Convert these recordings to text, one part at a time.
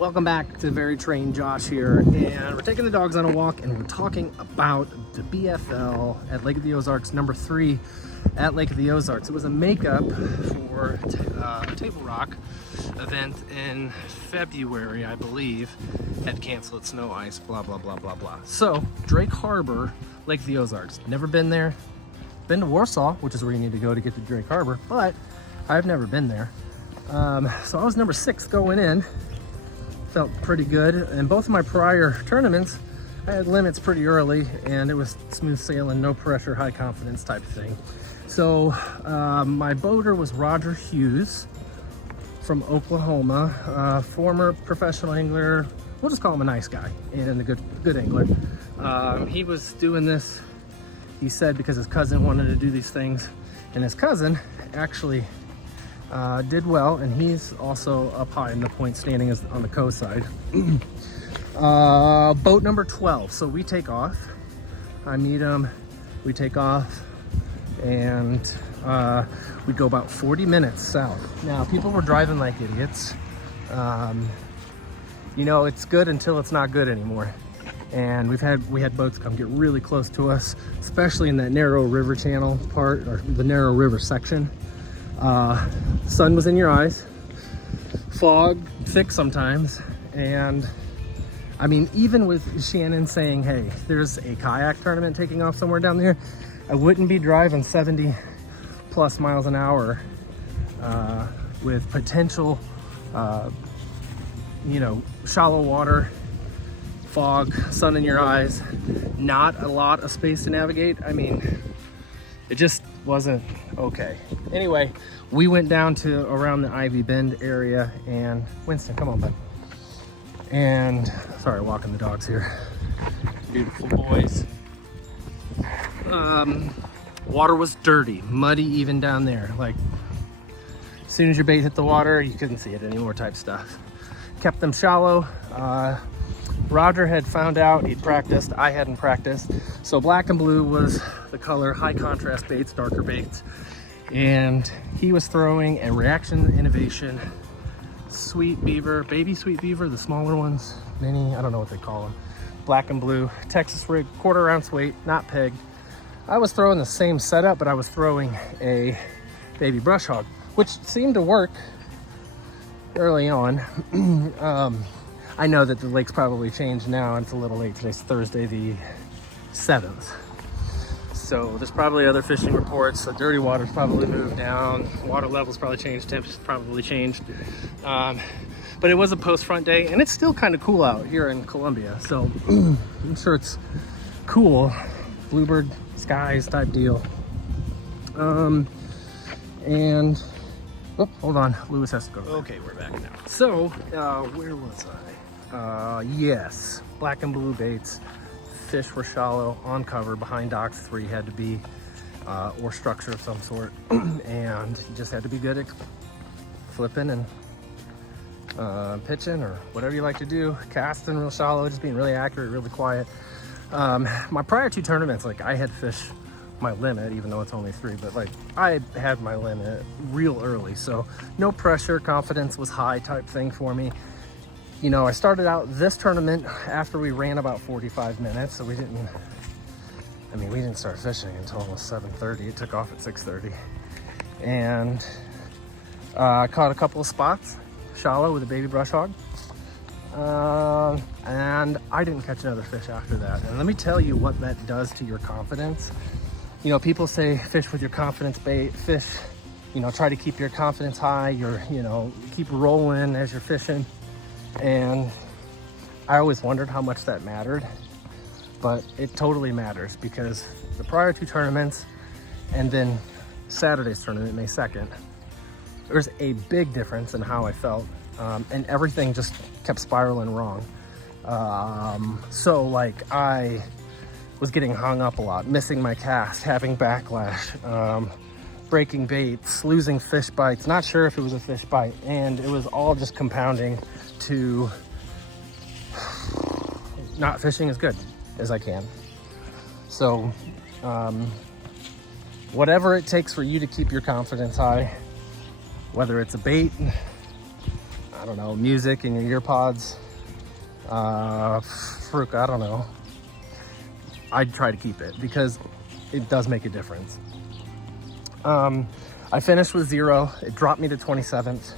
Welcome back to Very Trained Josh here, and we're taking the dogs on a walk and we're talking about the BFL at Lake of the Ozarks, number 3 at Lake of the Ozarks. It was a makeup for a Table Rock event in February, I believe. Had canceled, snow, ice, blah, blah, blah, blah, blah. So, Drake Harbor, Lake of the Ozarks. Never been there. Been to Warsaw, which is where you need to go to get to Drake Harbor, but I've never been there. So I was number 6 going in. Felt pretty good. And both of my prior tournaments, I had limits pretty early and it was smooth sailing, no pressure, high confidence type of thing. So my boater was Roger Hughes from Oklahoma, former professional angler. We'll just call him a nice guy and a good angler. He was doing this, he said, because his cousin wanted to do these things, and his cousin actually did well, and he's also up high in the point standing is on the coast side. Boat number 12. So we take off. I meet him. We take off, and we go about 40 minutes south. Now, people were driving like idiots. You know, it's good until it's not good anymore. And we had boats come get really close to us, especially in that narrow river channel part, or the narrow river section. Sun was in your eyes, fog thick sometimes, and I mean, even with Shannon saying, hey, there's a kayak tournament taking off somewhere down there, I wouldn't be driving 70 plus miles an hour with potential you know, shallow water, fog, sun in your eyes, not a lot of space to navigate. I mean, it just wasn't okay. Anyway, we went down to around the Ivy Bend area, and Winston, come on, bud. And sorry, walking the dogs here. Beautiful boys. Water was dirty, muddy even down there. Like, as soon as your bait hit the water, you couldn't see it anymore type stuff. Kept them shallow. Roger had found out, he'd practiced, I hadn't practiced. So black and blue was the color, high contrast baits, darker baits. And he was throwing a Reaction Innovation sweet beaver, baby sweet beaver, the smaller ones, mini, I don't know what they call them. Black and blue, Texas rig, 1/4 ounce weight, not pegged. I was throwing the same setup, but I was throwing a baby brush hog, which seemed to work early on. I know that the lake's probably changed now. It's a little late. Today's Thursday the 7th. So there's probably other fishing reports. The dirty water's probably moved down. Water levels probably changed. Temperatures probably changed. But it was a post-front day, and it's still kind of cool out here in Columbia. So I'm sure it's cool. Bluebird skies type deal. And oh, hold on. Lewis has to go. Okay, we're back now. So where was I? Yes, black and blue baits. Fish were shallow, on cover, behind docks 3 had to be, or structure of some sort. And you just had to be good at flipping and pitching, or whatever you like to do. Casting real shallow, just being really accurate, really quiet. My prior 2 tournaments, like, I had fish my limit, even though it's only 3, but like, I had my limit real early. So no pressure, confidence was high type thing for me. You know, I started out this tournament after we ran about 45 minutes, so we didn't start fishing until almost 7:30. It took off at 6:30. And I caught a couple of spots, shallow with a baby brush hog. And I didn't catch another fish after that. And let me tell you what that does to your confidence. You know, people say fish with your confidence bait, fish, you know, try to keep your confidence high, you know, keep rolling as you're fishing. And I always wondered how much that mattered, but it totally matters, because the prior 2 tournaments and then Saturday's tournament, May 2nd, there's a big difference in how I felt, and everything just kept spiraling wrong. So like, I was getting hung up a lot, missing my cast, having backlash, breaking baits, losing fish bites, not sure if it was a fish bite, and it was all just compounding to not fishing as good as I can. So whatever it takes for you to keep your confidence high, whether it's a bait, I don't know, music in your ear pods. Fruit, I don't know. I'd try to keep it because it does make a difference. I finished with 0. It dropped me to 27th.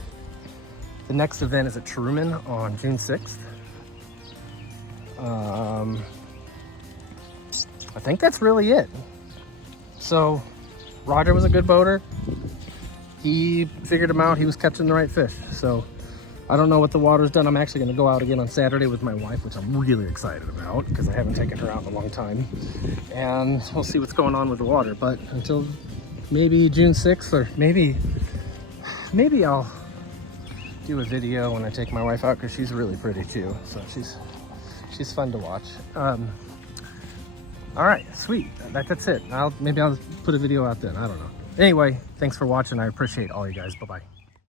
The next event is at Truman on June 6th. I think that's really it. So Roger was a good boater. He figured him out. He was catching the right fish. So I don't know what the water's done. I'm actually going to go out again on Saturday with my wife, which I'm really excited about because I haven't taken her out in a long time. And we'll see what's going on with the water. But until maybe June 6th, or maybe I'll do a video when I take my wife out because she's really pretty too. So she's fun to watch. All right, sweet. That's it. Maybe I'll put a video out then. I don't know. Anyway, thanks for watching. I appreciate all you guys. Bye-bye.